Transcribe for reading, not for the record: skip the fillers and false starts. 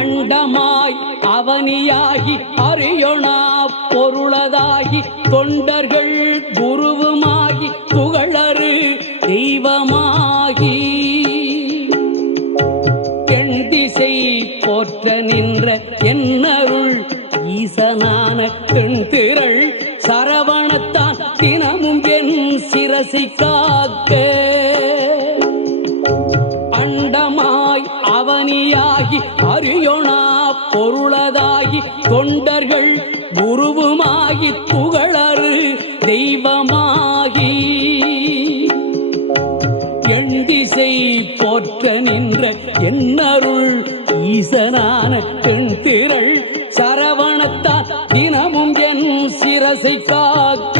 அண்டமாய் அவனியாகி அறியொணா பொருளதாகி தொண்டர்கள் குருவுமாகி புகழறு தெய்வமாகி எண் திசை போற்ற நின்ற என்னருள் ஈசனான தென்திரள் சரவணத்தான் தினமும் என் சிரசை காக்க அண்டமாய் அவனியாகி அறியொணா பொருளதாகி தொண்டர்கள் குருவுமாகி புகழறு தெய்வமாகி எண் திசை போற்ற நின்ற என்னருள் ஈசனான தென்திரள் சரவணத்தான் தினமும் என் சிரசை காக்க